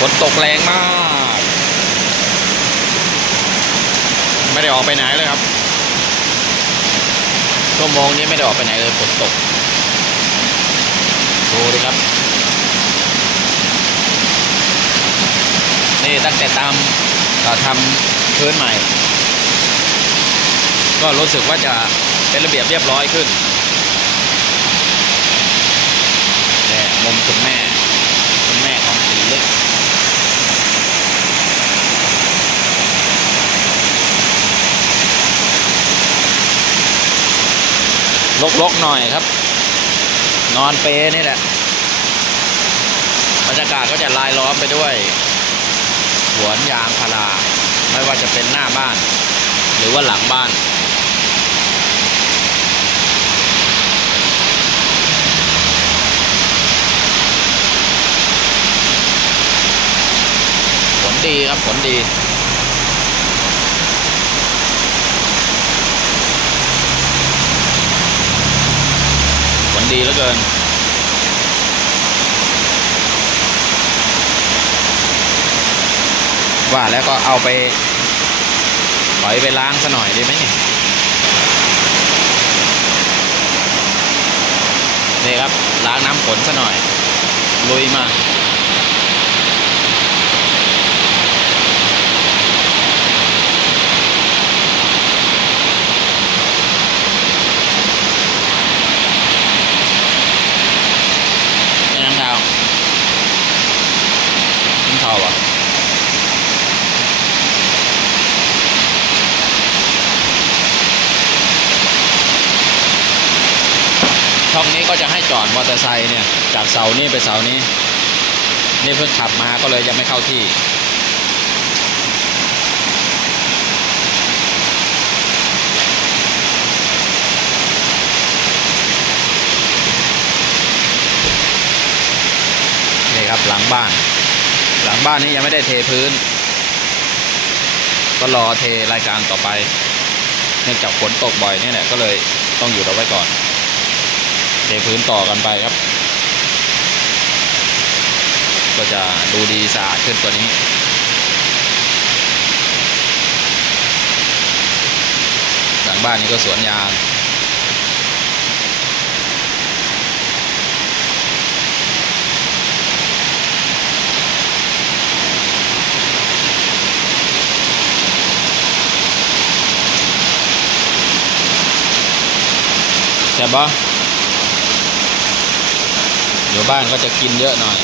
ฝนตกแรงมาก ไม่ได้ออกไปไหนเลยครับชั่วโมงนี้ไม่ได้ออกไปไหนเลยฝนตกดูดิครับ นี่ตั้งแต่ตามทำพื้นใหม่ ก็รู้สึกว่าจะเป็นระเบียบเรียบร้อยขึ้นเนี่ยมุมคุณแม่ คุณแม่ของสีเล็ก ลกๆหน่อยครับ นอนเปนี่แหละบรรยากาศก็จะลายล้อมไปด้วยสวนยางพาราไม่ว่าจะเป็นหน้าบ้าน หรือว่าหลังบ้านผลดีครับผลดี ดีเหลือเกิน ว่าแล้วก็เอาไปปล่อยไปล้างซะหน่อยดีไหมเนี่ยนี่ครับล้างน้ำฝนซะหน่อยลุยมาไม่น้ำดาวกินข้าวอะ ช่องนี้ก็จะให้จอดมอเตอร์ไซค์เนี่ยจากเสานี้ไปเสานี้ นี่เพิ่งขับมาก็เลยยังไม่เข้าที่นี่ครับหลังบ้าน หลังบ้านนี้ยังไม่ได้เทพื้น ก็รอเทรายการต่อไปเนื่องจากฝนตกบ่อยเนี่ยแหละก็เลยต้องหยุดเอาไว้ก่อน เทพื้นต่อกันไปครับ ก็จะดูดีสะอาดขึ้นกว่านี้หลังบ้านนี้ก็สวนยางใช่ปะ เดี๋ยวบ้านก็จะกินเยอะหน่อย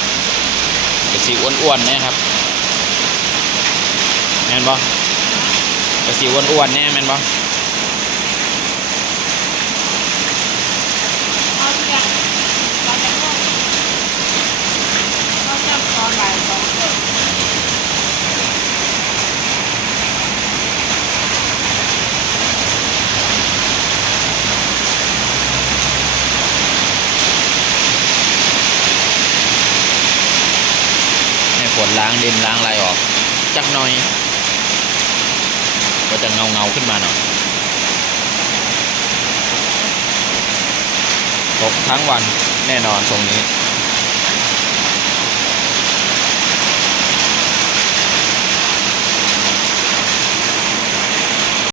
จะสีอ้วนๆนะครับแม่นปะจะสีอ้วนๆเนี่ยแมนปะเขาจะเราจะพวกเขาจะตอนบ่ายสองครึ่ง ให้ฝนล้างดินล้างอะไรออกจักหน่อย ก็จะเงาเงาขึ้นมาหน่อยตกทั้งวันแน่นอนตรงนี้